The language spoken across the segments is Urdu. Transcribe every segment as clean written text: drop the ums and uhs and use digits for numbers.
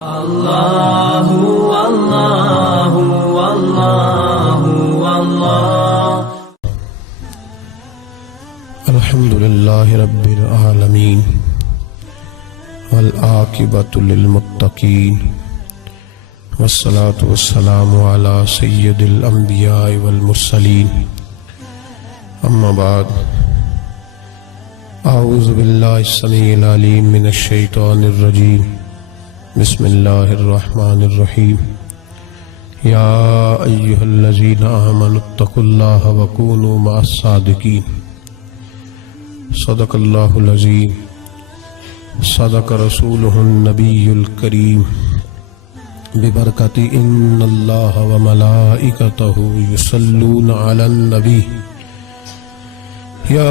اللہ اللہ اللہ اللہ الحمدللہ رب العالمین والعاقبۃ للمتقین والصلاة والسلام علی سید الانبیاء والمرسلین اما بعد اعوذ باللہ السمیع العلیم من الشیطان الرجیم بسم اللہ الرحمن الرحیم یا ایہا الذین آمنوا اتقوا اللہ وکونوا مع الصادقین صدق اللہ العظیم صدق رسولہ النبی الکریم ببرکت ان اللہ وملائکتہ یصلون علی النبی یا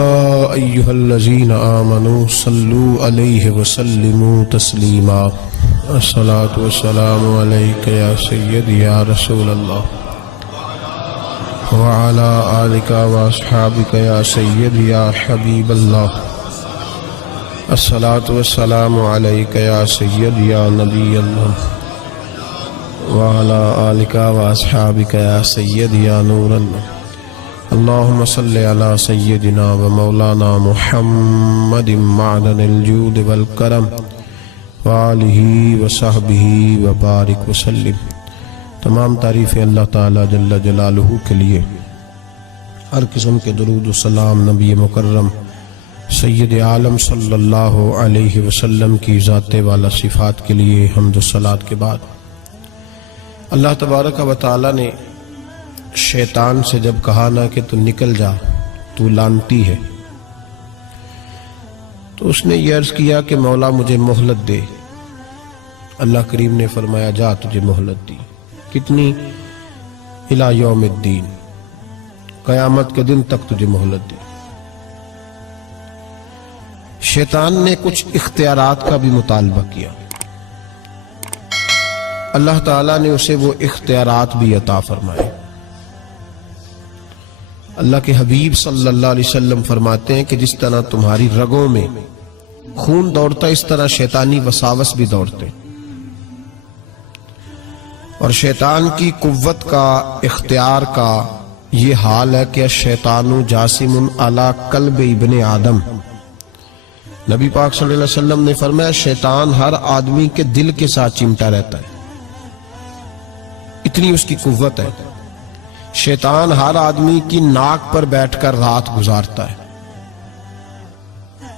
ایہا الذین آمنوا صلوا علیہ وسلموا تسلیما الصلاة والسلام علیک یا سید یا رسول اللہ وعلا آلک واصحابک یا سید یا حبیب اللہ الصلاة والسلام علیک یا سید یا نبی اللہ وعلا آلک واصحابک یا سید یا نور اللہ اللہم صلی علی سیدنا و مولانا محمد معدن الجود والکرم وآلہ وصحبہ وبارک وسلم۔ تمام تعریفیں اللہ تعالیٰ جل جلالہ کے لیے، ہر قسم کے درود و سلام نبی مکرم سید عالم صلی اللہ علیہ وسلم کی ذات والا صفات کے لیے حمد و صلوات کے بعد، اللہ تبارک و تعالیٰ نے شیطان سے جب کہا نا کہ تو نکل جا، تو لعنتی ہے، تو اس نے یہ عرض کیا کہ مولا مجھے مہلت دے۔ اللہ کریم نے فرمایا جا تجھے مہلت دی، کتنی؟ الی یوم الدین، قیامت کے دن تک تجھے مہلت دی۔ شیطان نے کچھ اختیارات کا بھی مطالبہ کیا، اللہ تعالیٰ نے اسے وہ اختیارات بھی عطا فرمائے۔ اللہ کے حبیب صلی اللہ علیہ وسلم فرماتے ہیں کہ جس طرح تمہاری رگوں میں خون دوڑتا اس طرح شیطانی وساوس بھی دوڑتے، اور شیطان کی قوت کا، اختیار کا یہ حال ہے کہ الشیطان جاسم علی قلب ابن آدم۔ نبی پاک صلی اللہ علیہ وسلم نے فرمایا شیطان ہر آدمی کے دل کے ساتھ چمٹا رہتا ہے، اتنی اس کی قوت ہے۔ شیطان ہر آدمی کی ناک پر بیٹھ کر رات گزارتا ہے۔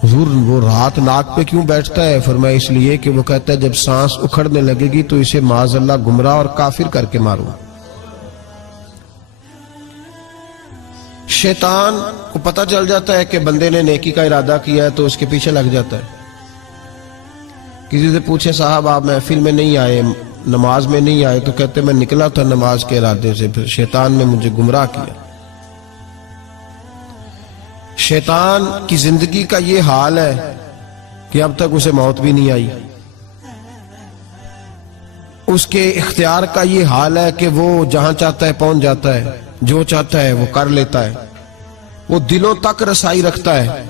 حضور وہ رات ناک پہ کیوں بیٹھتا ہے؟ فرمایا اس لیے کہ وہ کہتا ہے جب سانس اکھڑنے لگے گی تو اسے معاذ اللہ گمراہ اور کافر کر کے ماروں۔ شیطان کو پتہ چل جاتا ہے کہ بندے نے نیکی کا ارادہ کیا ہے تو اس کے پیچھے لگ جاتا ہے۔ کسی سے پوچھے صاحب آپ محفل میں نہیں آئے، نماز میں نہیں آئے، تو کہتے میں نکلا تھا نماز کے ارادے سے، پھر شیطان نے مجھے گمراہ کیا۔ شیطان کی زندگی کا یہ حال ہے کہ اب تک اسے موت بھی نہیں آئی۔ اس کے اختیار کا یہ حال ہے کہ وہ جہاں چاہتا ہے پہنچ جاتا ہے، جو چاہتا ہے وہ کر لیتا ہے، وہ دلوں تک رسائی رکھتا ہے۔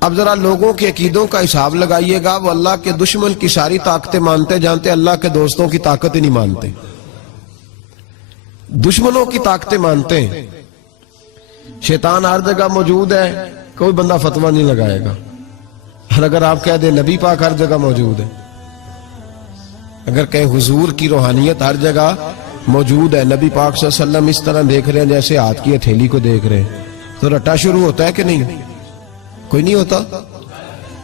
اب ذرا لوگوں کے عقیدوں کا حساب لگائیے گا، وہ اللہ کے دشمن کی ساری طاقتیں مانتے جانتے، اللہ کے دوستوں کی طاقت ہی نہیں مانتے، دشمنوں کی طاقتیں مانتے ہیں۔ شیطان ہر جگہ موجود ہے، کوئی بندہ فتویٰ نہیں لگائے گا، اور اگر آپ کہہ دیں نبی پاک ہر جگہ موجود ہے، اگر کہیں حضور کی روحانیت ہر جگہ موجود ہے، نبی پاک صلی اللہ علیہ وسلم اس طرح دیکھ رہے ہیں جیسے ہاتھ کی ہتھیلی کو دیکھ رہے ہیں، تو رٹا شروع ہوتا ہے کہ نہیں؟ کوئی نہیں ہوتا؟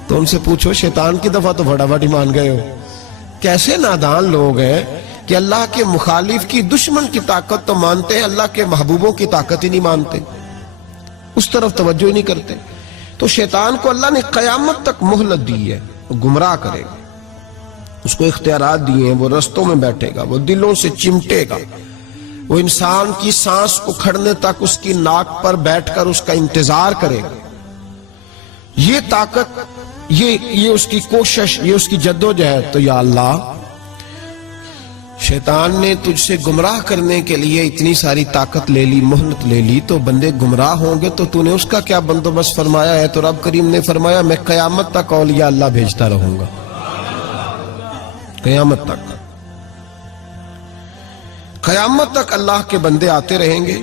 تو ان سے پوچھو شیطان کی دفعہ تو فٹافٹ ہی مان گئے ہو۔ کیسے نادان لوگ ہیں کہ اللہ کے مخالف کی، دشمن کی طاقت تو مانتے ہیں، اللہ کے محبوبوں کی طاقت ہی نہیں مانتے، اس طرف توجہ ہی نہیں کرتے۔ تو شیطان کو اللہ نے قیامت تک مہلت دی ہے، وہ گمراہ کرے گا، اس کو اختیارات دیے ہیں، وہ رستوں میں بیٹھے گا، وہ دلوں سے چمٹے گا، وہ انسان کی سانس اکھڑنے تک اس کی ناک پر بیٹھ کر اس کا انتظار کرے گا۔ یہ طاقت، یہ اس کی کوشش، یہ اس کی جدوجہد۔ تو یا اللہ شیطان نے تجھ سے گمراہ کرنے کے لیے اتنی ساری طاقت لے لی، مہلت لے لی، تو بندے گمراہ ہوں گے تو تو نے اس کا کیا بندوبست فرمایا ہے؟ تو رب کریم نے فرمایا میں قیامت تک اولیاء اللہ بھیجتا رہوں گا۔ قیامت تک، قیامت تک اللہ کے بندے آتے رہیں گے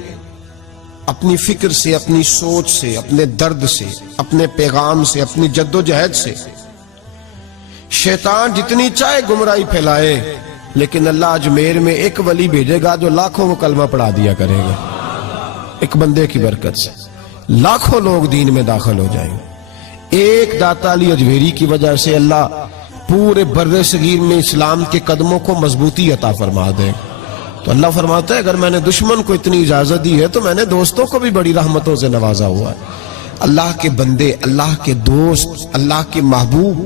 اپنی فکر سے، اپنی سوچ سے، اپنے درد سے، اپنے پیغام سے، اپنی جد و جہد سے۔ شیطان جتنی چاہے گمراہی پھیلائے، لیکن اللہ اجمیر میں ایک ولی بھیجے گا جو لاکھوں کو کلمہ پڑھا دیا کرے گا، ایک بندے کی برکت سے لاکھوں لوگ دین میں داخل ہو جائیں گے۔ ایک داتا علی اجمیری کی وجہ سے اللہ پورے بر صغیر میں اسلام کے قدموں کو مضبوطی عطا فرما دے۔ تو اللہ فرماتا ہے اگر میں نے دشمن کو اتنی اجازت دی ہے تو میں نے دوستوں کو بھی بڑی رحمتوں سے نوازا ہوا ہے۔ اللہ کے بندے، اللہ کے دوست، اللہ کے محبوب،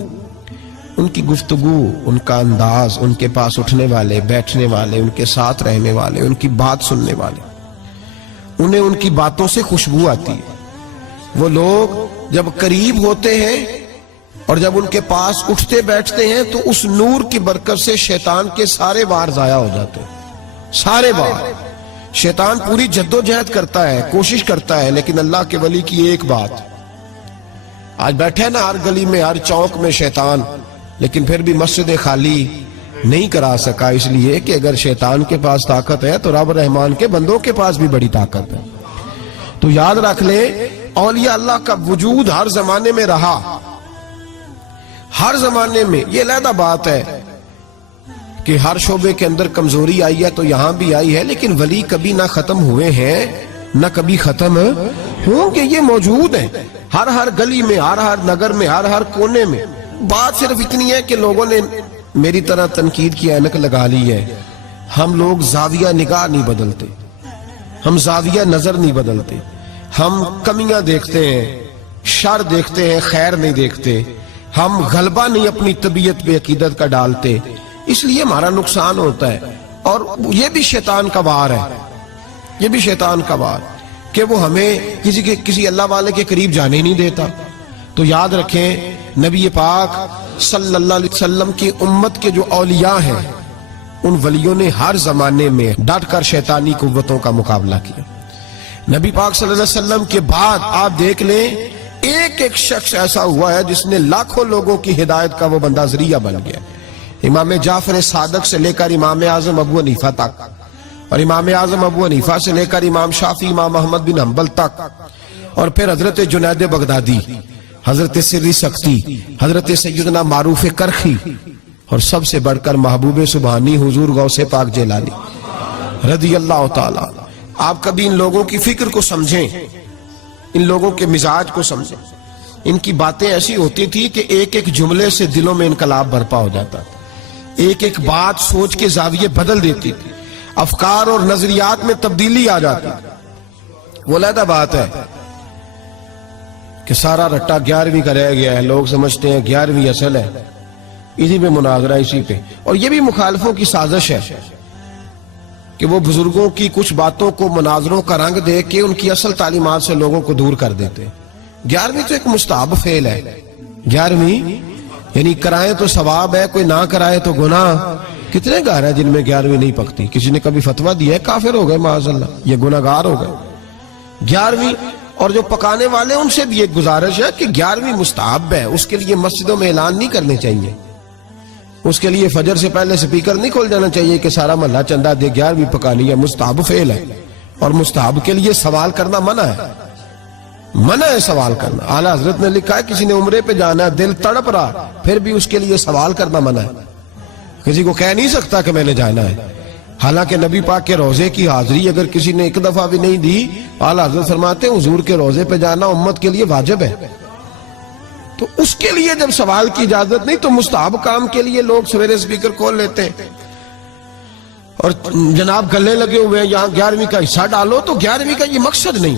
ان کی گفتگو، ان کا انداز، ان کے پاس اٹھنے والے، بیٹھنے والے، ان کے ساتھ رہنے والے، ان کی بات سننے والے، انہیں ان کی باتوں سے خوشبو آتی ہے۔ وہ لوگ جب قریب ہوتے ہیں اور جب ان کے پاس اٹھتے بیٹھتے ہیں تو اس نور کی برکت سے شیطان کے سارے وار ضائع ہو جاتے ہیں، سارے وار۔ شیطان پوری جد و جہد کرتا ہے، کوشش کرتا ہے، لیکن اللہ کے ولی کی ایک بات، آج بیٹھے نا ہر گلی میں، ہر چوک میں شیطان، لیکن پھر بھی مسجد خالی نہیں کرا سکا، اس لیے کہ اگر شیطان کے پاس طاقت ہے تو رب رحمان کے بندوں کے پاس بھی بڑی طاقت ہے۔ تو یاد رکھ لیں، اولیاء اللہ کا وجود ہر زمانے میں رہا، ہر زمانے میں۔ یہ علیحدہ بات ہے کہ ہر شعبے کے اندر کمزوری آئی ہے تو یہاں بھی آئی ہے، لیکن ولی کبھی نہ ختم ہوئے ہیں نہ کبھی ختم ہوں گے، یہ موجود ہیں ہر گلی میں، ہر نگر میں، ہر کونے میں۔ بات صرف اتنی ہے کہ لوگوں نے میری طرح تنقید کی اینک لگا لی ہے۔ ہم لوگ زاویہ نگاہ نہیں بدلتے، ہم زاویہ نظر نہیں بدلتے، ہم کمیاں دیکھتے ہیں، شر دیکھتے ہیں، خیر نہیں دیکھتے، ہم غلبہ نہیں اپنی طبیعت پہ عقیدت کا ڈالتے، اس لیے ہمارا نقصان ہوتا ہے۔ اور یہ بھی شیطان کا وار ہے، یہ بھی شیطان کا وار کہ وہ ہمیں کسی اللہ والے کے قریب جانے نہیں دیتا۔ تو یاد رکھیں، نبی پاک صلی اللہ علیہ وسلم کی امت کے جو اولیاء ہیں، ان ولیوں نے ہر زمانے میں ڈٹ کر شیطانی قوتوں کا مقابلہ کیا۔ نبی پاک صلی اللہ علیہ وسلم کے بعد آپ دیکھ لیں، ایک ایک شخص ایسا ہوا ہے جس نے لاکھوں لوگوں کی ہدایت کا وہ بندہ ذریعہ بن گیا۔ امام جعفر صادق سے لے کر امام اعظم ابو حنیفہ تک، اور امام اعظم ابو حنیفہ سے لے کر امام شافعی، امام احمد بن حنبل تک، اور پھر حضرت جنید بغدادی، حضرت سری سختی، حضرت سیدنا معروف کرخی، اور سب سے بڑھ کر محبوب سبحانی حضور غوث پاک جیلانی رضی اللہ تعالیٰ۔ آپ کبھی ان لوگوں کی فکر کو سمجھیں، ان لوگوں کے مزاج کو سمجھیں۔ ان کی باتیں ایسی ہوتی تھی کہ ایک ایک جملے سے دلوں میں انقلاب برپا ہو جاتا تھا، ایک ایک بات سوچ کے زاویے بدل دیتی تھی، افکار اور نظریات میں تبدیلی آ جاتی تھی۔ وہ علیحدہ بات ہے کہ سارا رٹا 11ویں کا رہ گیا ہے، لوگ سمجھتے ہیں 11ویں اصل ہے، اسی پہ مناظرہ، اسی پہ۔ اور یہ بھی مخالفوں کی سازش ہے کہ وہ بزرگوں کی کچھ باتوں کو مناظروں کا رنگ دے کے ان کی اصل تعلیمات سے لوگوں کو دور کر دیتے ہیں۔ 11ویں تو ایک مستحب فعل ہے، 11ویں یعنی کرائیں تو ثواب ہے، کوئی نہ کرائے تو گناہ۔ کتنے گھر ہیں جن میں 11ویں نہیں پکتی؟ کسی نے کبھی فتویٰ دیا ہے کافر ہو گئے معاذ اللہ، یہ گناہگار ہو گئے۔ 11ویں، اور جو پکانے والے ان سے بھی ایک گزارش ہے کہ 11ویں مستحب ہے، اس کے لیے مسجدوں میں اعلان نہیں کرنے چاہیے، اس کے لیے فجر سے پہلے سپیکر نہیں کھول جانا چاہیے کہ سارا محلہ چندہ دے، 11ویں پکانی ہے، مستحب فعل ہے۔ اور مستحب کے لیے سوال کرنا منع ہے، منع ہے سوال کرنا۔ اعلیٰ حضرت نے لکھا ہے کسی نے عمرے پہ جانا ہے، دل تڑپ رہا، پھر بھی اس کے لیے سوال کرنا منع ہے، کسی کو کہہ نہیں سکتا کہ میں نے جانا ہے۔ حالانکہ نبی پاک کے روزے کی حاضری اگر کسی نے ایک دفعہ بھی نہیں دی، اعلیٰ حضرت فرماتے ہیں حضور کے روزے پہ جانا امت کے لیے واجب ہے۔ تو اس کے لیے جب سوال کی اجازت نہیں تو مستحب کام کے لیے لوگ سویرے سپیکر کھول لیتے ہیں اور جناب گلے لگے ہوئے ہیں یہاں 11ویں کا حصہ ڈالو، تو 11ویں کا یہ مقصد نہیں۔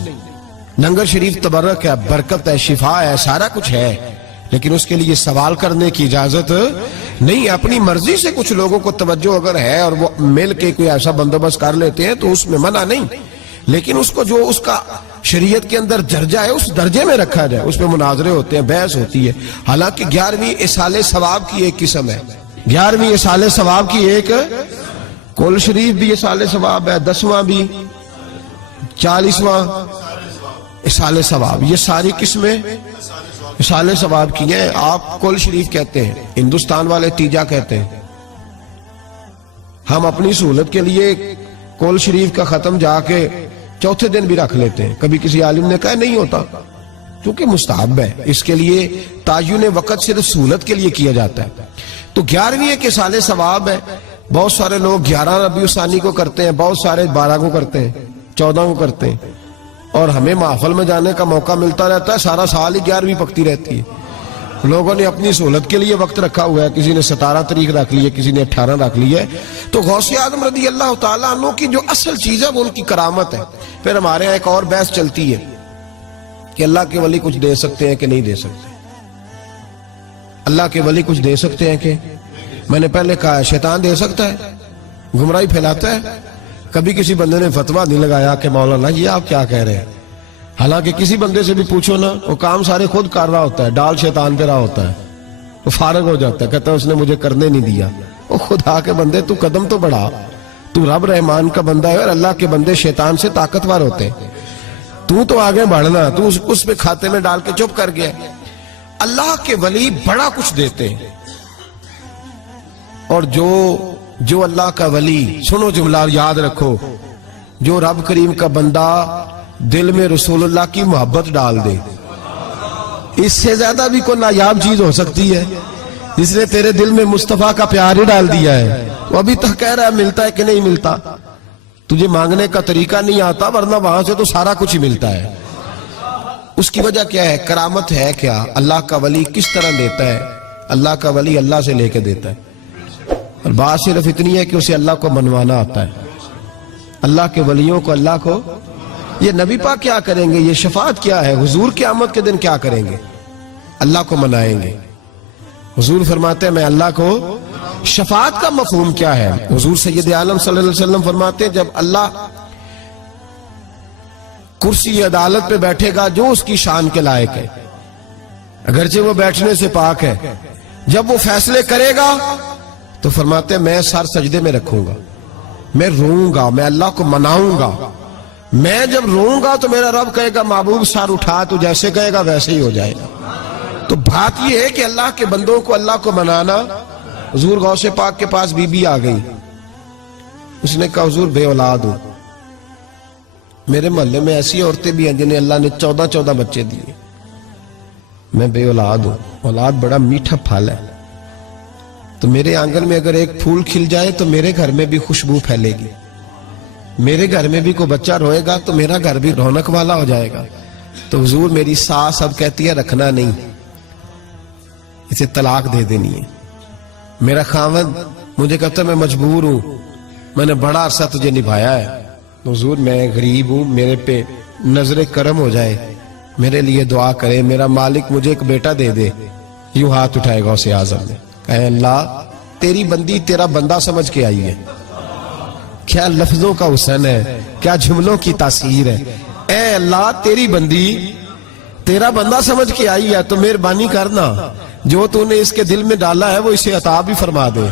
لنگر شریف تبرک ہے، برکت ہے، شفا ہے، سارا کچھ ہے، لیکن اس کے لیے سوال کرنے کی اجازت نہیں ہے۔ اپنی مرضی سے کچھ لوگوں کو توجہ اگر ہے اور وہ مل کے کوئی ایسا بندوبست کر لیتے ہیں تو اس میں منع نہیں، لیکن اس کو جو اس کا شریعت کے اندر درجہ ہے اس درجے میں رکھا جائے، اس میں مناظرے ہوتے ہیں، بحث ہوتی ہے۔ حالانکہ 11ویں اصال ثواب کی ایک قسم ہے، 11ویں اصال ثواب کی ایک، کل شریف بھی اصال ثواب ہے، 10واں بھی، 40واں اصال ثواب، یہ ساری قسمیں اصال ثواب کی ہیں۔ آپ کل شریف کہتے ہیں، ہندوستان والے تیجا کہتے ہیں، ہم اپنی سہولت کے لیے کول شریف کا ختم جا کے چوتھے دن بھی رکھ لیتے ہیں. کبھی کسی عالم نے کہا نہیں ہوتا، کیونکہ مستحب ہے. اس کے لیے تعین وقت صرف سہولت کے لیے کیا جاتا ہے. تو 11ویں کے سال ثواب ہے. بہت سارے لوگ 11 ربیع الثانی کو کرتے ہیں، بہت سارے 12 کو کرتے ہیں، 14 کو کرتے ہیں، اور ہمیں محفل میں جانے کا موقع ملتا رہتا ہے. سارا سال ہی 11ویں پکتی رہتی ہے. لوگوں نے اپنی سہولت کے لیے وقت رکھا ہوا ہے. کسی نے 17 تاریخ رکھ لی ہے، کسی نے 18 رکھ لی ہے. تو غوث اعظم رضی اللہ تعالیٰ عنہ کی جو اصل چیز ہے وہ ان کی کرامت ہے. پھر ہمارے یہاں ایک اور بحث چلتی ہے کہ اللہ کے ولی کچھ دے سکتے ہیں کہ نہیں دے سکتے. اللہ کے ولی کچھ دے سکتے ہیں کہ؟ میں نے پہلے کہا شیطان دے سکتا ہے، گمراہی پھیلاتا ہے. کبھی کسی بندے نے فتویٰ نہیں لگایا کہ مولانا یہ آپ کیا کہہ رہے ہیں. حالانکہ کسی بندے سے بھی پوچھو نا، وہ کام سارے خود کر رہا ہوتا ہے، ڈال شیطان پہ رہا ہوتا ہے، وہ فارغ ہو جاتا ہے، کہتا ہے اس نے مجھے کرنے نہیں دیا. وہ خدا کے بندے تو قدم تو بڑھا. تو رب رحمان کا بندہ ہے، اور اللہ کے بندے شیطان سے طاقتور ہوتے ہیں. تو آگے بڑھنا، تو اس پہ کھاتے میں ڈال کے چپ کر گیا. اللہ کے ولی بڑا کچھ دیتے ہیں. اور جو اللہ کا ولی، سنو جملہ یاد رکھو، جو رب کریم کا بندہ دل میں رسول اللہ کی محبت ڈال دے، اس سے زیادہ بھی کوئی نایاب چیز ہو سکتی ہے. جس نے تیرے دل میں مصطفیٰ کا پیار ہی ڈال دیا ہے، وہ ابھی تک کہہ رہا ہے ملتا ہے کہ نہیں ملتا. تجھے مانگنے کا طریقہ نہیں آتا، ورنہ وہاں سے تو سارا کچھ ہی ملتا ہے. اس کی وجہ کیا ہے؟ کرامت ہے. کیا اللہ کا ولی کس طرح دیتا ہے؟ اللہ کا ولی اللہ سے لے کے دیتا ہے. اور بات صرف اتنی ہے کہ اسے اللہ کو منوانا آتا ہے. اللہ کے ولیوں کو، اللہ کو، یہ نبی پاک کیا کریں گے؟ یہ شفاعت کیا ہے؟ حضور قیامت کے دن کیا کریں گے؟ اللہ کو منائیں گے. حضور فرماتے ہیں میں اللہ کو، شفاعت کا مفہوم کیا ہے؟ حضور سید عالم صلی اللہ علیہ وسلم فرماتے ہیں جب اللہ کرسی عدالت پہ بیٹھے گا جو اس کی شان کے لائق ہے، اگرچہ وہ بیٹھنے سے پاک ہے، جب وہ فیصلے کرے گا تو فرماتے ہیں میں سر سجدے میں رکھوں گا، میں روؤں گا، میں اللہ کو مناؤں گا. میں جب روؤں گا تو میرا رب کہے گا محبوب سر اٹھا، تو جیسے کہے گا ویسے ہی ہو جائے گا. تو بات یہ ہے کہ اللہ کے بندوں کو اللہ کو منانا. حضور غوث پاک کے پاس بی بی آ گئی. اس نے کہا حضور بے اولاد ہوں. میرے محلے میں ایسی عورتیں بھی ہیں جنہیں اللہ نے 14 بچے دیے. میں بے اولاد ہوں. اولاد بڑا میٹھا پھل ہے. تو میرے آنگن میں اگر ایک پھول کھل جائے تو میرے گھر میں بھی خوشبو پھیلے گی. میرے گھر میں بھی کوئی بچہ روئے گا تو میرا گھر بھی رونق والا ہو جائے گا. تو حضور میری ساس اب کہتی ہے رکھنا نہیں، اسے طلاق دے دینی ہے. میرا خاوند مجھے کہتا ہے میں مجبور ہوں، میں نے بڑا عرصہ تجھے نبھایا ہے. حضور میں غریب ہوں، میرے پہ نظر کرم ہو جائے، میرے لیے دعا کرے، میرا مالک مجھے ایک بیٹا دے دے. یوں ہاتھ اٹھائے غوث اعظم نے، اے اللہ تیری بندی تیرا بندہ سمجھ کے آئی ہے. کیا لفظوں کا حسن ہے، کیا جملوں کی تاثیر ہے. اے اللہ تیری بندی تیرا بندہ سمجھ کے آئی ہے، تو مہربانی کرنا جو تو نے اس کے دل میں ڈالا ہے وہ اسے عطا بھی فرما دے.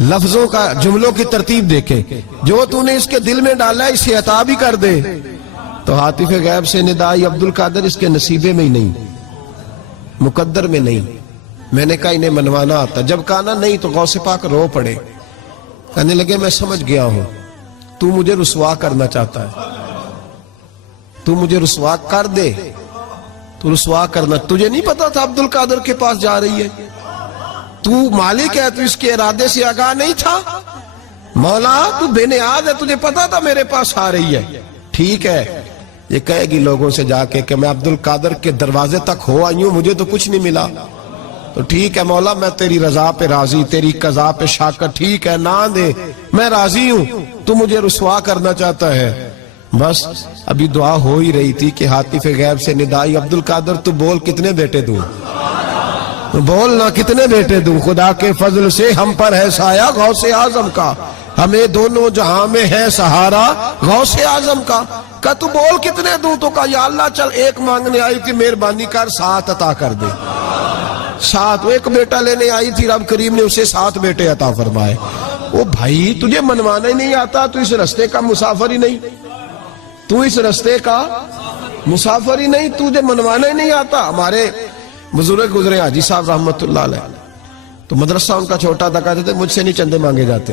لفظوں کا، جملوں کی ترتیب دیکھے، جو تو نے اس کے دل میں ڈالا ہے اسے عطا بھی کر دے. تو حاطف غیب سے ندائی عبد القادر اس کے نصیبے میں ہی نہیں، مقدر میں نہیں. میں نے کہا انہیں منوانا آتا. جب کہا نا نہیں تو غوث پاک رو پڑے. کہنے لگے میں سمجھ گیا ہوں تو مجھے رسوا کرنا چاہتا ہے، تو مجھے رسوا کر دے. تو رسوا کرنا، تجھے نہیں پتا تھا عبد القادر کے پاس جا رہی ہے؟ تو مالک ہے، تو اس کے ارادے سے آگاہ نہیں تھا؟ مولا تو بے نیاز ہے، تجھے پتا تھا میرے پاس آ رہی ہے. ٹھیک ہے، یہ کہے گی لوگوں سے جا کے کہ میں عبد القادر کے دروازے تک ہو آئی ہوں، مجھے تو کچھ نہیں ملا. تو ٹھیک ہے مولا میں تیری رضا پہ راضی، تیری قضا پہ شاکر. ٹھیک ہے نہ دے، میں راضی ہوں. تو مجھے رسوا کرنا چاہتا ہے. بس ابھی دعا ہو ہی رہی تھی کہ حاطف غیب سے ندائی عبد القادر تو بول کتنے بیٹے دوں، بولنا کتنے بیٹے دوں. خدا کے فضل سے ہم پر ہے سایہ غوث اعظم کا، ہمیں دونوں جہاں میں ہے سہارا غوث اعظم کا. کہ تو بول کتنے دوں؟ تو کہا یا اللہ چل ایک مانگنے آئی تھی، مہربانی کر 7 عطا کر دے. 7، ایک بیٹا لینے آئی تھی، رب کریم نے اسے 7 بیٹے عطا فرمائے. او بھائی تجھے منوانا ہی نہیں آتا، تو اس رستے کا مسافر ہی نہیں، تو اس رستے کا مسافر ہی نہیں، تجھے منوانا ہی نہیں آتا. ہمارے بزرگ گزرے حاجی صاحب رحمت اللہ علیہ، تو مدرسہ ان کا چھوٹا تھا، کہتے تھے مجھ سے نہیں چندے مانگے جاتے.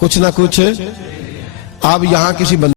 کچھ نہ کچھ. اب یہاں کسی بندے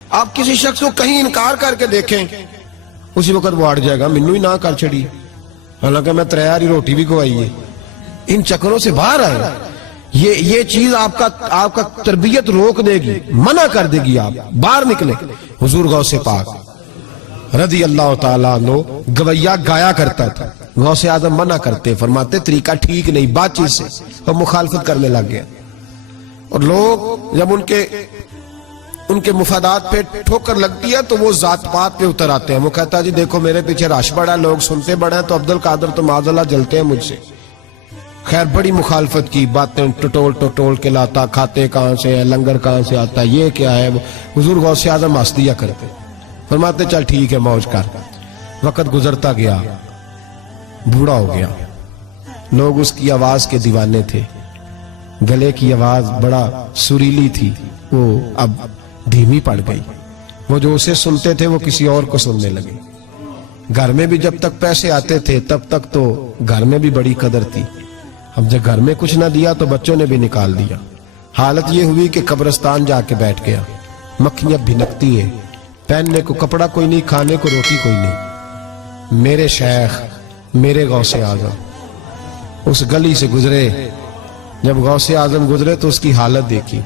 آپ کسی شخص کو کہیں انکار کر کے دیکھیں اسی وقت وہ اڑ جائے گا منو ہی نہ کر چھڑی حالانکہ میں تریاری روٹی بھی کھوائی ہے. ان چکروں سے باہر آئے. یہ چیز آپ کا تربیت روک دے گی, منع کر دے گی, آپ باہر نکلے. حضور غوث پاک رضی اللہ تعالیٰ عنہ گویا گایا کرتا تھا, غوث اعظم منع کرتے, فرماتے طریقہ ٹھیک نہیں, بات چیز سے وہ مخالفت کرنے لگ گیا. اور لوگ جب ان کے مفادات پہ ٹھوکر لگتی ہے تو وہ ذات پات پہ اتر آتے ہیں. وہ کہتا ہے جی دیکھو میرے پیچھے رش بڑا ہے, لوگ سنتے بڑے ہیں, تو عبد القادر تو معاذ اللہ جلتے ہیں مجھ سے. خیر بڑی مخالفت کی, باتیں ٹٹول کے لاتا, کھاتے کہاں سے ہیں, لنگر کہاں سے آتا, یہ کیا ہے. حضور غوث اعظم ہنس دیا کرتے, فرماتے چل ٹھیک ہے موج کر. وقت گزرتا گیا, بوڑھا ہو گیا, لوگ اس کی آواز کے دیوانے تھے, گلے کی آواز بڑا سریلی تھی, وہ اب دھیمی پڑ گئی. وہ جو اسے سنتے تھے وہ کسی اور کو سننے لگے. گھر میں بھی جب تک پیسے آتے تھے تب تک تو گھر میں بھی بڑی قدر تھی, اب جب گھر میں کچھ نہ دیا تو بچوں نے بھی نکال دیا. حالت یہ ہوئی کہ قبرستان جا کے بیٹھ گیا. مکھیاں بھنکتی ہیں, پہننے کو کپڑا کوئی نہیں, کھانے کو روٹی کوئی نہیں. میرے شیخ میرے غوث اعظم اس گلی سے گزرے. جب غوث اعظم گزرے تو اس کی حالت دیکھی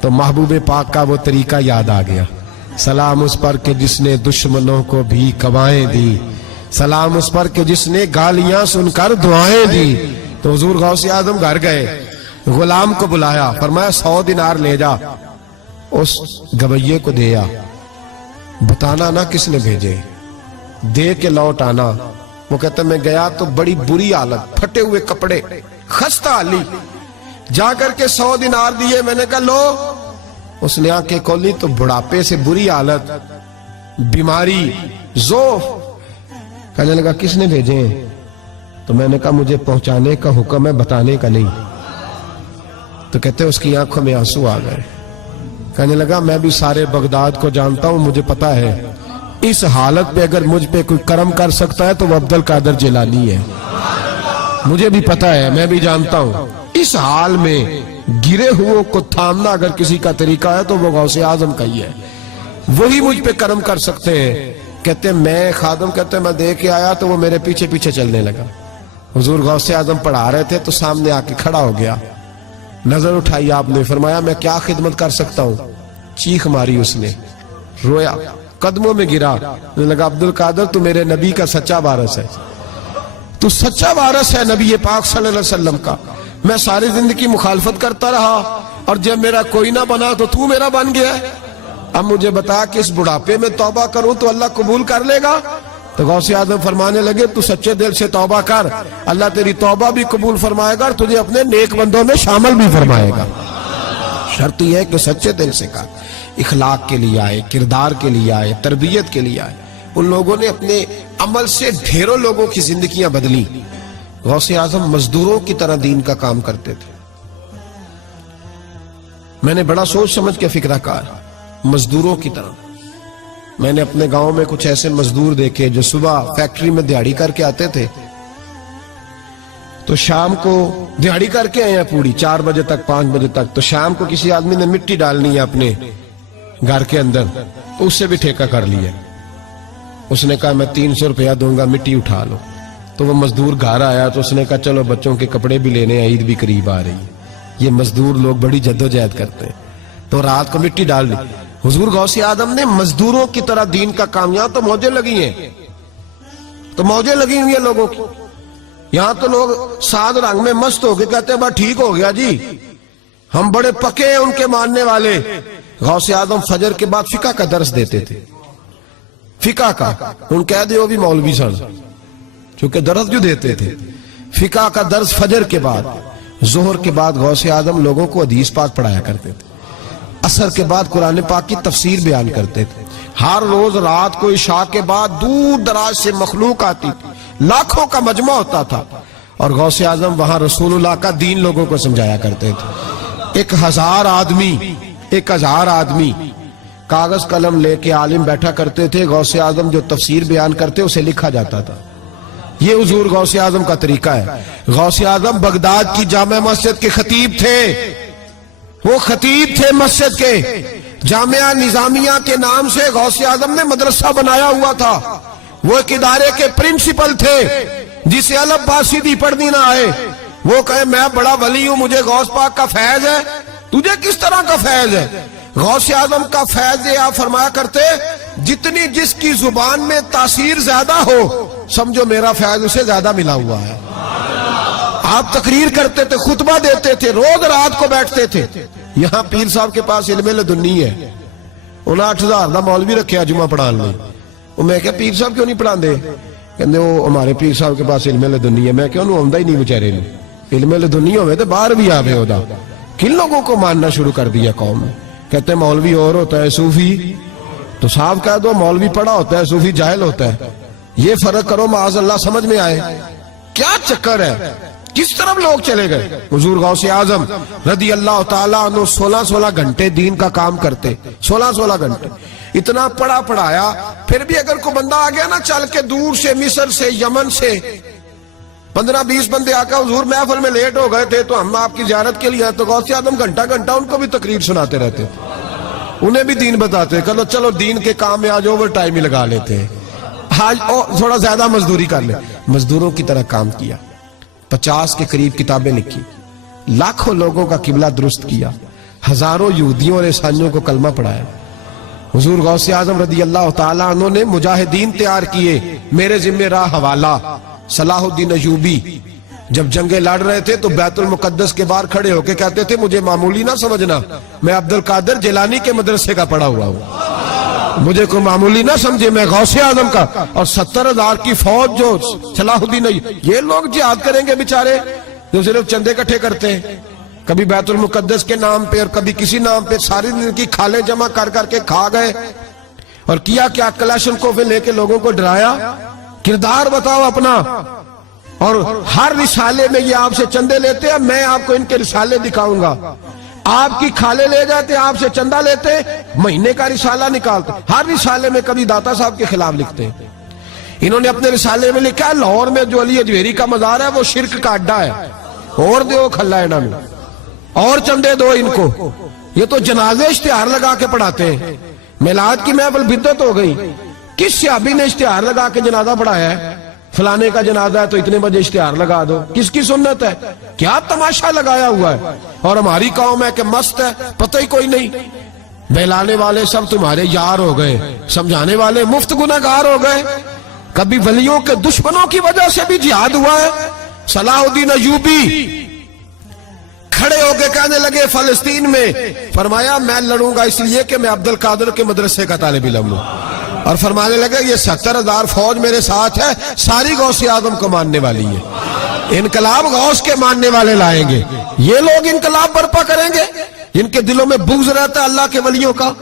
تو محبوب پاک کا وہ طریقہ یاد آ گیا. سلام اس پر کہ جس نے دشمنوں کو بھی کوائیں دی, سلام اس پر کہ جس نے گالیاں سن کر دعائیں دی. تو حضور غوث اعظم گھر گئے, غلام کو بلایا, فرمایا 100 دینار لے جا, اس گویے کو دیا, بتانا نہ کس نے بھیجے, دے کے لوٹ آنا. وہ کہتا میں گیا تو بڑی بری حالت, پھٹے ہوئے کپڑے, خستہ حالی. جا کر کے 100 دینار دیے. میں نے کہا لو. اس نے آنکھیں کھولی تو بڑھاپے سے بری حالت, بیماری, ضعف. کہنے لگا کس نے بھیجے ہیں؟ تو میں نے کہا مجھے پہنچانے کا حکم ہے, بتانے کا نہیں. تو کہتے اس کی آنکھوں میں آنسو آ گئے. کہنے لگا میں بھی سارے بغداد کو جانتا ہوں, مجھے پتا ہے اس حالت پہ اگر مجھ پہ کوئی کرم کر سکتا ہے تو وہ عبد القادر جیلانی ہے. مجھے بھی پتا ہے, میں بھی جانتا ہوں اس حال میں گرے ہوئے کو تھامنا اگر کسی کا طریقہ ہے تو وہ غوث اعظم کا ہی ہے, وہی مجھ پہ کرم کر سکتے ہیں. کہتے میں خادم, کہتے میں دے کے آیا تو وہ میرے پیچھے پیچھے چلنے لگا. حضور غوث اعظم پڑھا رہے تھے تو سامنے آ کے کھڑا ہو گیا, نظر اٹھائی آپ نے, فرمایا میں کیا خدمت کر سکتا ہوں. چیخ ماری اس نے, رویا, قدموں میں گرا, لگا عبد القادر تو میرے نبی کا سچا وارث ہے, تو سچا وارث ہے نبی پاک صلی اللہ علیہ وسلم کا. میں ساری زندگی مخالفت کرتا رہا اور جب میرا کوئی نہ بنا تو میرا بن گیا. اب مجھے بتا کہ اس بڑھاپے میں توبہ کروں تو اللہ قبول کر لے گا؟ تو غوث اعظم فرمانے لگے تو سچے دل سے توبہ کر, اللہ تیری توبہ بھی قبول فرمائے گا اور تجھے اپنے نیک بندوں میں شامل بھی فرمائے گا. شرط یہ ہے کہ سچے دل سے کر, اخلاق کے لیے آئے, کردار کے لیے آئے, تربیت کے لیے آئے. ان لوگوں نے اپنے عمل سے ڈھیروں لوگوں کی زندگیاں بدلی. غوث اعظم مزدوروں کی طرح دین کا کام کرتے تھے. میں نے بڑا سوچ سمجھ کے فکرہ کار, مزدوروں کی طرح. میں نے اپنے گاؤں میں کچھ ایسے مزدور دیکھے جو صبح فیکٹری میں دیہڑی کر کے آتے تھے تو شام کو دیہڑی کر کے آئے ہیں پوری 4 بجے تک 5 بجے تک, تو شام کو کسی آدمی نے مٹی ڈالنی ہے اپنے گھر کے اندر تو اس سے بھی ٹھیکہ کر لیا. اس نے کہا میں 300 روپیہ دوں گا, مٹی اٹھا لو. تو وہ مزدور گھر آیا تو اس نے کہا چلو بچوں کے کپڑے بھی لینے, عید بھی قریب آ رہی ہے. یہ مزدور لوگ بڑی جدوجہد کرتے ہیں. تو رات کو مٹی ڈال لی. حضور غوث اعظم نے مزدوروں کی طرح دین کا کام, یہاں تو موجیں لگی ہیں, تو موجیں لگی ہوئی ہیں لوگوں کی. یہاں تو لوگ ساد رنگ میں مست ہو کے کہتے ہیں بس ٹھیک ہو گیا جی, ہم بڑے پکے ہیں ان کے ماننے والے. غوث اعظم فجر کے بعد فقہ کا درس دیتے تھے, فقہ کا. ان کہہ دے وہ بھی مولوی سن, چونکہ درس جو دیتے تھے. فقہ کا درس فجر کے بعد, ظہر کے بعد غوث اعظم لوگوں کو حدیث پاک پڑھایا کرتے تھے. عصر کے بعد قرآن پاک کی تفسیر بیان کرتے تھے. ہر روز رات کو عشاء کے بعد دور دراز سے مخلوق آتی تھی, لاکھوں کا مجمع ہوتا تھا, اور غوث اعظم وہاں رسول اللہ کا دین لوگوں کو سمجھایا کرتے تھے. 1000 آدمی کاغذ قلم لے کے عالم بیٹھا کرتے تھے. غوث اعظم جو تفسیر بیان کرتے اسے لکھا جاتا تھا. یہ حضور غوث اعظم کا طریقہ ہے. غوث اعظم بغداد کی جامع مسجد کے خطیب تھے, وہ خطیب تھے مسجد کے. جامعہ نظامیہ کے نام سے غوث اعظم نے مدرسہ بنایا ہوا تھا. وہ ایک ادارے کے پرنسپل تھے جسے الف با سیدھی پڑھنی نہ آئے. وہ کہے میں بڑا ولی ہوں, مجھے غوث پاک کا فیض ہے. تجھے کس طرح کا فیض ہے؟ غوث اعظم کا فیض یہ آپ فرمایا کرتے جتنی جس کی زبان میں تاثیر زیادہ ہو سمجھو میرا فیض اسے زیادہ ملا ہوا ہے. آپ تقریر کرتے تھے, خطبہ دیتے تھے, روز رات کو بیٹھتے تھے. یہاں پیر صاحب کے پاس علم لدنی ہے, انہاں 8000 دا مولوی رکھیا جمعہ پڑھان لے. میں کہا پیر صاحب کیوں نہیں پڑھان دے؟ کہندے وہ ہمارے پیر صاحب کے پاس علم لدنی ہے. میں کہا انہوں آمدہ ہی نہیں بچارے نے, علم لدنی ہوئے تو باہر بھی آوے ہودا. کن لوگوں کو ماننا شروع کر دیا قوم نے؟ کہتے ہیں مولوی اور ہوتا ہے صوفی. تو صاحب کہہ دو مولوی پڑھا ہوتا ہے, صوفی جاہل ہوتا ہے. یہ فرق کرو معاذ اللہ, سمجھ میں آئے کیا چکر ہے, کس طرف لوگ چلے گئے. حضور غوث اعظم رضی اللہ تعالیٰ عنہ 16 گھنٹے دین کا کام کرتے, 16 گھنٹے. اتنا پڑھا پڑھایا, پھر بھی اگر کوئی بندہ آ گیا نا چل کے دور سے, مصر سے, یمن سے, 15-20 بندے آ کے حضور محفل میں لیٹ ہو گئے تھے تو ہم آپ کی زیارت کے لیے آئے, تو غوث اعظم گھنٹہ ان کو بھی تقریر سناتے رہتے, انہیں بھی دین بتاتے. چلو دین کے کام میں آج اوور ٹائم ہی لگا لیتے ہیں, آج تھوڑا زیادہ مزدوری کر لیں. مزدوروں کی طرح کام کیا, 50 کے قریب کتابیں لکھی, لاکھوں لوگوں کا قبلہ درست کیا, ہزاروں یہودیوں اور عیسائیوں کو کلمہ پڑھایا. حضور غوث اعظم رضی اللہ تعالیٰ عنہ نے مجاہدین تیار کیے. میرے ذمہ راہ حوالہ صلاح الدین ایوبی جب جنگیں لڑ رہے تھے تو بیت المقدس کے باہر کھڑے ہو کے کہتے تھے مجھے معمولی نہ سمجھنا, میں عبد القادر جیلانی کے مدرسے کا پڑھا ہوا ہوں, مجھے کوئی معمولی نہ سمجھے, میں غوث اعظم کا. اور 70,000 کی فوج جو صلاح الدین, یہ لوگ جہاد کریں گے بیچارے جو صرف چندے اکٹھے کرتے ہیں. کبھی بیت المقدس کے نام پہ اور کبھی کسی نام پہ ساری دن کی کھالیں جمع کر کر کے کھا گئے اور کیا کیا کلاشنکوف لے کے لوگوں کو ڈرایا. کردار بتاؤ اپنا. اور ہر رسالے میں یہ آپ سے چندے لیتے ہیں, میں آپ کو ان کے رسالے دکھاؤں گا. آپ کی کھالے لے جاتے, آپ سے چندہ لیتے, مہینے کا رسالہ نکالتے, ہر رسالے میں کبھی داتا صاحب کے خلاف لکھتے ہیں. انہوں نے اپنے رسالے میں لکھا ہے لاہور میں جو علی اجویری کا مزار ہے وہ شرک کا اڈا ہے, اور دیو کھلا ہے میں, اور چندے دو ان کو. یہ تو جنازے اشتہار لگا کے پڑھاتے ہیں. میلاد کی محفل بدعت ہو گئی. کس صحابی نے اشتہار لگا کے جنازہ پڑھایا ہے؟ فلانے کا جنازہ ہے تو اتنے بجے اشتہار لگا دو. کس کی سنت ہے؟ کیا تماشا لگایا ہوا ہے. اور ہماری قوم ہے کہ مست ہے, پتہ ہی کوئی نہیں. بہلانے والے سب تمہارے یار ہو گئے, سمجھانے والے مفت گناہگار ہو گئے. کبھی ولیوں کے دشمنوں کی وجہ سے بھی جہاد ہوا ہے. صلاح الدین ایوبی کھڑے ہو کے کہنے لگے فلسطین میں, فرمایا میں لڑوں گا اس لیے کہ میں عبد القادر کے مدرسے کا طالب علم ہوں. اور فرمانے لگے یہ 70,000 فوج میرے ساتھ ہے, ساری غوث اعظم کو ماننے والی ہے. انقلاب غوث کے ماننے والے لائیں گے. یہ لوگ انقلاب برپا کریں گے جن کے دلوں میں بغض رہتا ہے اللہ کے ولیوں کا.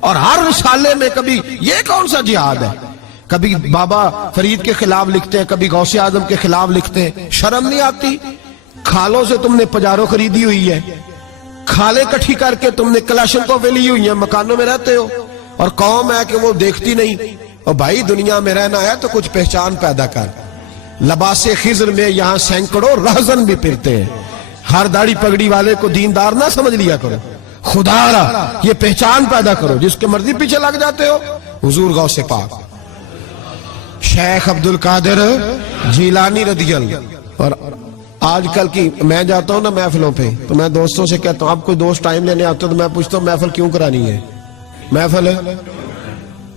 اور ہر رسالے میں کبھی یہ کون سا جہاد ہے, کبھی بابا فرید کے خلاف لکھتے ہیں, کبھی غوث اعظم کے خلاف لکھتے ہیں. شرم نہیں آتی؟ کھالوں سے تم نے پجارو خریدی ہوئی ہے, کھالیں کٹھی کر کے تم نے کلاشنکوف لی ہوئی ہیں, مکانوں میں رہتے ہو, اور قوم ہے کہ وہ دیکھتی نہیں. اور بھائی دنیا میں رہنا ہے تو کچھ پہچان پیدا کر. لباس خضر میں یہاں سینکڑوں رہزن بھی پھرتے ہیں. ہر داڑھی پگڑی والے کو دیندار نہ سمجھ لیا کرو, خدا را یہ پہچان پیدا کرو. جس کے مرضی پیچھے لگ جاتے ہو. حضور غوث پاک شیخ عبد القادر جیلانی رضی اللہ. اور آج کل کی میں جاتا ہوں نا محفلوں پہ تو میں دوستوں سے کہتا ہوں, آپ کوئی دوست ٹائم لینے آتے تو میں پوچھتا ہوں محفل کیوں کرانی ہے؟ محفل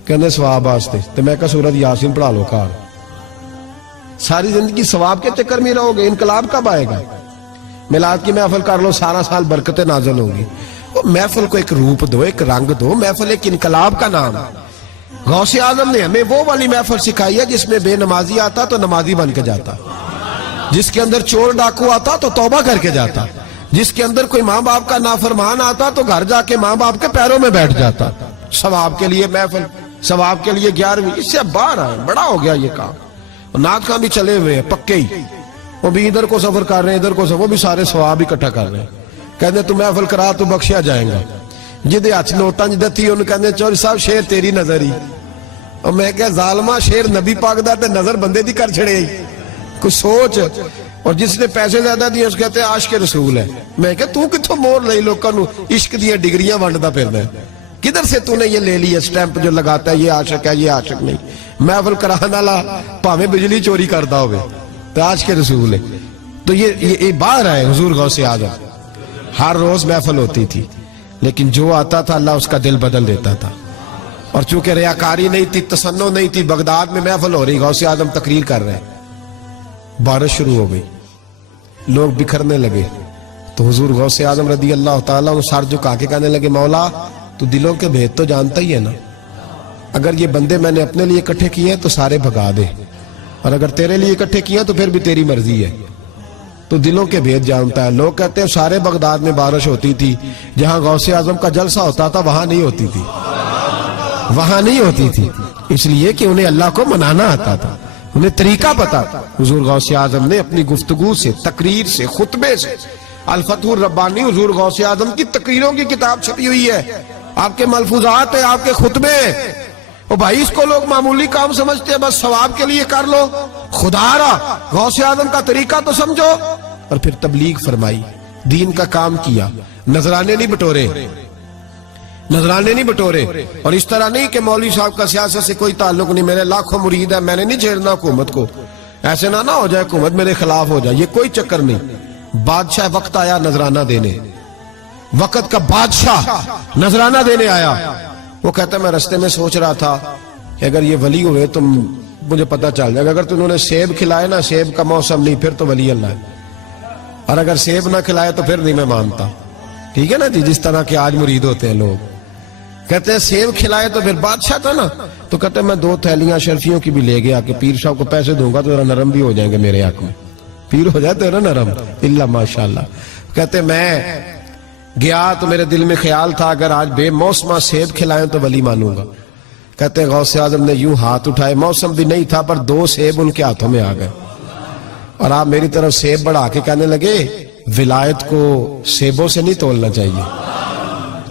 کہنے ثواب واسطے. تو میں کہا سورۃ یاسین پڑھا لو کار. ساری زندگی ثواب کے چکر میں رہو گے, انقلاب کب آئے گا؟ میلاد کی محفل کر لو, سارا سال برکتیں نازل ہوں گی. محفل کو ایک روپ دو, ایک رنگ دو. محفل ایک انقلاب کا نام. غوث اعظم نے ہمیں وہ والی محفل سکھائی ہے جس میں بے نمازی آتا تو نمازی بن کے جاتا, جس کے اندر چور ڈاکو آتا تو توبہ کر کے جاتا, جس کے اندر کوئی ماں باپ کا نافرمان آتا تو گھر جا کے ماں باپ کے پیروں میں بیٹھ جاتا. ثواب کے لیے محفل, ثواب کے لیے 11ویں. اس سے باہر آئے, بڑا ہو گیا یہ کام. نعت خواں بھی چلے ہوئے ہیں پکے ہی, وہ بھی ادھر کو سفر کر رہے ہیں, ادھر کو سفر, وہ بھی سارے ثواب اکٹھا کر رہے ہیں. کہتے تو محفل کرا تو بخشیا جائے گا. جدے ہاتھ نوٹاں جدے تھی انہوں کہتے چوری صاحب شیر تیری نظر ہی. اور میں کہا ظالمہ شیر نبی پاک دا تے نظر بندے دی کر چھڑے ہی, کچھ سوچ. اور جس نے پیسے زیادہ دیے اس کہتے ہیں عاشق رسول ہے. میں کہا تو کتھوں مور لئی لوکاں نو عشق دیاں ڈگریاں ونڈدا پھردا ہے؟ کدھر سے تو نے یہ لے لی ہے سٹیمپ جو لگاتا ہے یہ عاشق ہے یہ عاشق نہیں؟ محفل کرانے والا بھاویں بجلی چوری کردا ہوے تو عاشق رسول ہے. تو یہ باہر ہے حضور غوث اعظم. ہر روز محفل ہوتی تھی لیکن جو آتا تھا اللہ اس کا دل بدل دیتا تھا. اور چونکہ ریاکاری نہیں تھی, تسنع نہیں تھی, بغداد میں محفل ہو رہی, غوث اعظم تقریر کر رہے ہیں, بارش شروع ہو گئی, لوگ بکھرنے لگے. تو حضور غوث اعظم رضی اللہ تعالیٰ عنہ سر جھکا کے کہنے لگے مولا تو دلوں کے بھید تو جانتا ہی ہے نا, اگر یہ بندے میں نے اپنے لیے اکٹھے کیے ہیں تو سارے بھگا دے, اور اگر تیرے لیے اکٹھے کیے ہیں تو پھر بھی تیری مرضی ہے. تو دلوں کے بھید جانتا ہے. لوگ کہتے ہیں سارے بغداد میں بارش ہوتی تھی, جہاں غوث اعظم کا جلسہ ہوتا تھا وہاں نہیں ہوتی تھی, وہاں نہیں ہوتی تھی, اس لیے کہ انہیں اللہ کو منانا آتا تھا, انہیں طریقہ پتا تھا. حضور غوث اعظم نے اپنی گفتگو سے, تقریر سے, خطبے سے, الفتح الربانی حضور غوث اعظم کی تقریروں کی کتاب چھپی ہوئی ہے, آپ کے ملفوظات ہیں, آپ کے خطبے. اور بھائی اس کو لوگ معمولی کام سمجھتے ہیں, بس ثواب کے لیے کر لو. خدا را غوث اعظم کا طریقہ تو سمجھو. اور پھر تبلیغ فرمائی, دین کا کام کیا, نذرانے نہیں بٹورے, نذرانے نہیں بٹورے. اور اس طرح نہیں کہ مولوی صاحب کا سیاست سے کوئی تعلق نہیں, میرے لاکھوں مرید ہے, میں نے نہیں چھیڑنا حکومت کو, ایسے نہ ہو جائے حکومت میرے خلاف ہو جائے, یہ کوئی چکر نہیں. بادشاہ وقت آیا نذرانہ دینے, وقت کا بادشاہ نذرانہ دینے آیا. وہ کہتا ہے میں رستے میں سوچ رہا تھا کہ اگر یہ ولی ہوئے تو مجھے پتہ چل جائے گا, اگر تو انہوں نے سیب کھلائے نا, سیب کا موسم نہیں, پھر تو ولی اللہ ہے, اور اگر سیب نہ کھلائے تو پھر نہیں میں مانتا. ٹھیک ہے نا جی, جس طرح کے آج مرید ہوتے ہیں لوگ, کہتے ہیں سیب کھلائے تو پھر بادشاہ تھا نا. تو کہتے ہیں میں 2 تھیلیاں شرفیوں کی بھی لے گیا کہ پیر صاحب کو پیسے دوں گا تو ذرا نرم بھی ہو جائیں گے میرے حق میں, پیر ہو جائے تو ذرا نرم, اللہ ماشاءاللہ. کہتے میں گیا تو میرے دل میں خیال تھا اگر آج بے موسمہ سیب کھلائیں تو ولی مانوں گا. کہتے غوث اعظم نے یوں ہاتھ اٹھائے, موسم بھی نہیں تھا پر 2 سیب ان کے ہاتھوں میں آ گئے, اور آپ میری طرف سیب بڑھا کے کہنے لگے ولایت کو سیبوں سے نہیں تولنا چاہیے,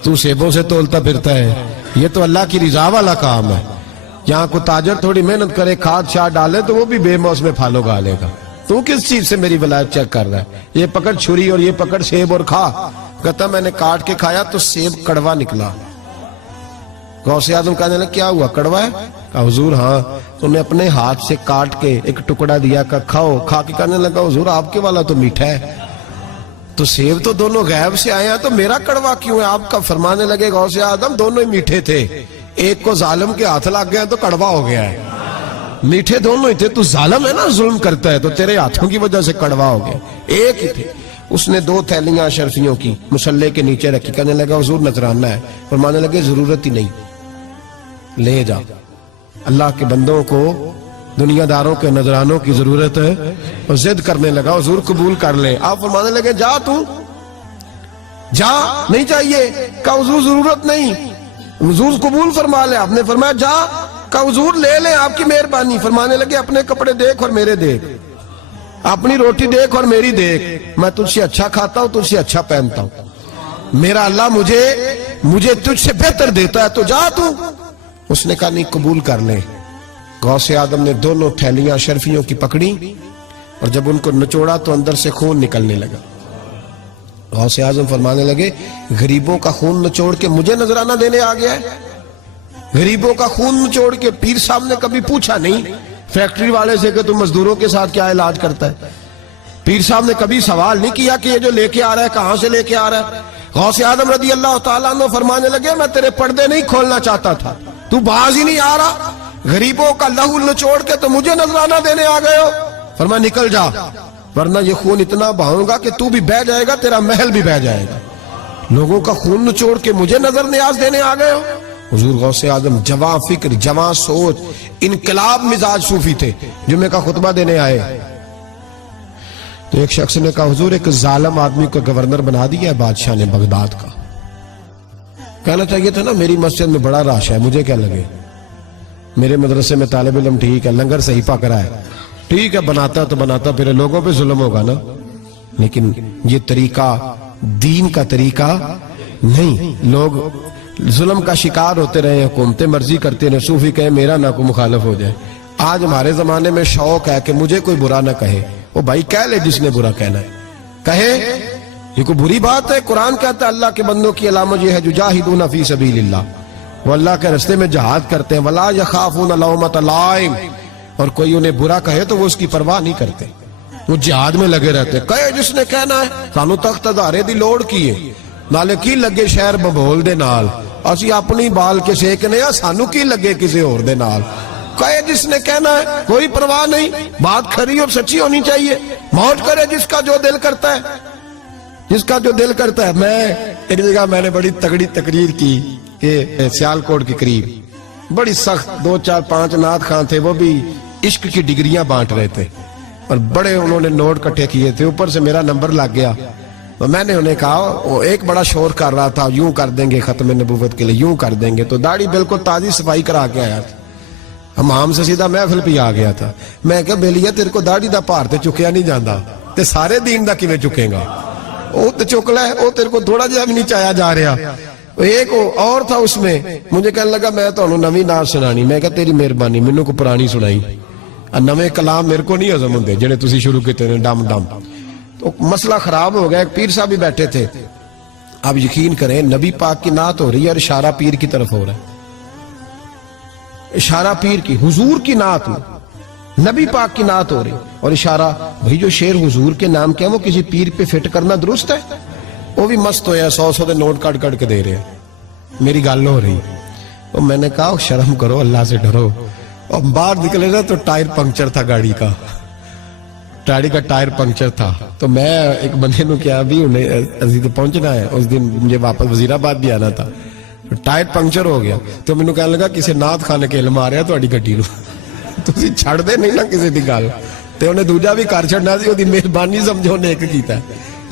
تو سیبوں سے تولتا پھرتا ہے, یہ تو اللہ کی رضا والا کام ہے. یہاں کو تاجر تھوڑی محنت کرے, کھاد شاد ڈالے تو وہ بھی بے موسم پھال اگا لے گا. تو کس چیز سے میری ولایت چیک کر رہا ہے؟ یہ پکڑ چھری اور یہ پکڑ سیب اور کھا. کہتا میں نے کاٹ کے کھایا تو سیب کڑوا نکلا. غوث اعظم کہنے لگا کیا ہوا, کڑوا ہے؟ کہا حضور ہاں. تو نے اپنے ہاتھ سے کاٹ کے ایک ٹکڑا دیا, کہا کھاؤ. کھا کے کہنے لگا حضور آپ کے والا تو میٹھا ہے, تو سیب تو دونوں غیب سے آئے ہیں, تو میرا کڑوا کیوں ہے؟ آپ کا فرمانے لگے غوث اعظم دونوں ہی میٹھے تھے, ایک کو ظالم کے ہاتھ لگ گیا تو کڑوا ہو گیا ہے. میٹھے دونوں ہی تھے, تو ظالم ہے نا, ظلم کرتا ہے, تو تیرے ہاتھوں کی وجہ سے کڑوا ہو گیا. ایک ہی تھے. اس نے 2 تھیلیاں اشرفیوں کی مصلے کے نیچے رکھی, کہنے لگا حضور نذرانہ ہے. فرمانے لگے ضرورت ہی نہیں, لے جا. اللہ کے بندوں کو دنیا داروں کے نذرانوں کی ضرورت ہے, اور ضد کرنے لگا حضور قبول کر لے. آپ فرمانے لگے جا تو جا, نہیں چاہیے. کہا حضور ضرورت نہیں, حضور قبول فرما لے. آپ نے فرمایا جا. کہا حضور لے لیں آپ کی مہربانی. فرمانے لگے اپنے کپڑے دیکھ اور میرے دیکھ, اپنی روٹی دیکھ اور میری دیکھ, میں تجھ سے اچھا کھاتا ہوں, تجھ سے اچھا پہنتا ہوں, میرا اللہ مجھے تجھ سے بہتر دیتا ہے, تو جا تو. اس نے کہا نہیں قبول کر لیں. غوث اعظم نے دونوں تھیلیاں اشرفیوں کی پکڑی, اور جب ان کو نچوڑا تو اندر سے خون نکلنے لگا. غوث اعظم فرمانے لگے غریبوں کا خون نچوڑ کے مجھے نذرانہ دینے آ گیا ہے. غریبوں کا خون نچوڑ کے. پیر صاحب نے کبھی پوچھا نہیں فیکٹری والے سے کہ تم مزدوروں کے ساتھ کیا علاج کرتا ہے. پیر صاحب نے کبھی سوال نہیں کیا کہ یہ جو لے کے آ رہا ہے کہاں سے لے کے آ رہا ہے. غوث اعظم رضی اللہ تعالیٰ عنہ فرمانے لگے میں تیرے پردے نہیں کھولنا چاہتا تھا, تو باز ہی نہیں آ رہا, غریبوں کا لہو نچوڑ کے تو مجھے نذرانہ دینے آ گئے ہو. فرمایا نکل جا, ورنہ یہ خون اتنا بہاؤں گا کہ تو بھی بہ جائے گا, تیرا محل بھی بہ جائے گا. لوگوں کا خون نچوڑ کے مجھے نظر نیاز دینے آ گئے ہو. حضور غوث اعظم جواں فکر, جواں سوچ, انقلاب مزاج صوفی تھے. جمعے کا خطبہ دینے آئے تو ایک شخص نے کہا حضور ایک ظالم آدمی کو گورنر بنا دیا ہے بادشاہ نے بغداد کا. کہنا چاہیے تھا نا میری مسجد میں بڑا رش ہے, مجھے کیا لگے, میرے مدرسے میں طالب علم ٹھیک ہے, لنگر صحیح پا کرا ہے, ٹھیک ہے, بناتا تو بناتا پھر لوگوں پہ ظلم ہوگا نا. لیکن یہ طریقہ دین کا طریقہ نہیں. لوگ ظلم کا شکار ہوتے رہے, حکومتیں مرضی کرتے رہے, صوفی کہے میرا نہ کوئی مخالف ہو جائے. آج ہمارے زمانے میں شوق ہے کہ مجھے کوئی برا نہ کہے. وہ بھائی کہہ لے جس نے برا کہنا ہے, کہے, یہ کوئی بری بات ہے. قرآن کہتا ہے اللہ کے بندوں کی علامت یہ ہے جاہدون فی سبیل اللہ, وہ اللہ کے راستے میں جہاد کرتے ہیں. ولا یخافون لومۃ لائم, اور کوئی انہیں برا کہے تو وہ اس کی پرواہ نہیں کرتے, وہ جہاد میں لگے رہتے. کہے جس نے کہنا ہے, سانو تخت ادارے دی لوڑ کی ہے, نالے کی لگے شہر ببول دے نال, اسی اپنی بال کے سیکنے ہیں, سانو کی لگے کسی اور دے نال. کہے جس نے کہنا ہے, کوئی پرواہ نہیں, بات کھری اور سچی ہونی چاہیے. موج کرے جس کا جو دل کرتا ہے, جس کا جو دل کرتا ہے. میں ایک جگہ میں نے بڑی تگڑی تقریر کی کہ سیالکوٹ کے قریب بڑی سخت 2 4 5 نعت خان تھے, وہ بھی عشق کی ڈگریاں بانٹ رہے تھے, اور بڑے انہوں نے نوٹ کٹھے کیے تھے. اوپر سے میرا نمبر لگ گیا, تو میں نے انہیں کہا, وہ ایک بڑا شور کر رہا تھا, یوں کر دیں گے ختم نبوت کے لیے, یوں کر دیں گے. تو داڑھی بالکل تازی صفائی کرا کے آیا تھا, حمام سے سیدھا محفل پہ آ گیا تھا. میں کہا بیلیا تیرے کو داڑھی دا پار تے چکیا نہیں جاندہ, تے سارے دین دا کیویں چکے گا, وہ تے چک لے, وہ تیرے کو تھوڑا جہا بھی نہیں چایا جا رہا. ایک اور تھا اس میں, مجھے کہنے لگا میں تو انہوں نوی نعت سنانی. میں کہا تیری مہربانی, منو کو پرانی سنائی, نوے کلام میرے کو نہیں ہضم ہوندے جڑے تسی شروع کیتے نے ڈم ڈم. تو مسئلہ خراب ہو گیا. ایک پیر صاحب بھی بیٹھے تھے. آپ یقین کریں نبی پاک کی نعت ہو رہی ہے اور اشارہ پیر کی طرف ہو رہا ہے, اشارہ پیر کی, حضور کی نعت میں نبی پاک کی نعت ہو رہی, اور اشارہ. بھئی جو شعر حضور کے نام کیا وہ کسی پیر پہ فٹ کرنا درست ہے؟ وہ بھی مست ہویا, 100 دے نوٹ کٹ کٹ کے دے رہے ہیں. میری گل ہو رہی, تو میں نے کہا شرم کرو, اللہ سے ڈرو. اور باہر نکلے نا تو ٹائر پنکچر تھا گاڑی کا, گاڑی کا ٹائر پنکچر تھا. تو میں ایک بندے نو کیا بھی انہیں ابھی تو پہنچنا ہے, اس دن مجھے واپس وزیرآباد بھی آنا تھا, ٹائر پنکچر ہو گیا. تو مینوں کہنے لگا کسی نعت خانے کے علم آ رہا تہاڈی گڈی نو, تسی چھڑ دے نہیں نا کسی دی گل. تے انہیں دوجا بھی کر چھڑنا سی, اودی مہربانی سمجھو نے ایک کیتا.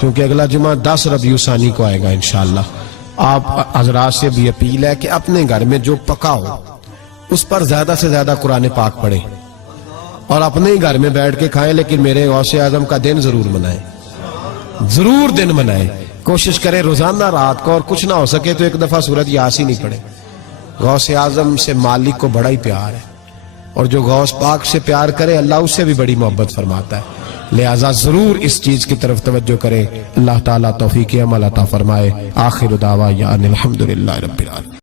کیونکہ اگلا جمعہ 10 ربیع ثانی کو آئے گا انشاءاللہ۔ آپ حضرات سے بھی اپیل ہے کہ اپنے گھر میں جو پکا ہو اس پر زیادہ سے زیادہ قرآن پاک پڑھیں اور اپنے ہی گھر میں بیٹھ کے کھائیں، لیکن میرے غوث اعظم کا دن ضرور منائیں، ضرور دن منائیں۔ کوشش کریں روزانہ رات کو، اور کچھ نہ ہو سکے تو ایک دفعہ سورۃ یاسین ہی پڑھیں۔ غوث اعظم سے مالک کو بڑا ہی پیار ہے، اور جو غوث پاک سے پیار کرے اللہ اس سے بھی بڑی محبت فرماتا ہے، لہذا ضرور اس چیز کی طرف توجہ کریں۔ اللہ تعالیٰ توفیق عمل عطا فرمائے۔ آخر دعوانا الحمدللہ رب العالمین۔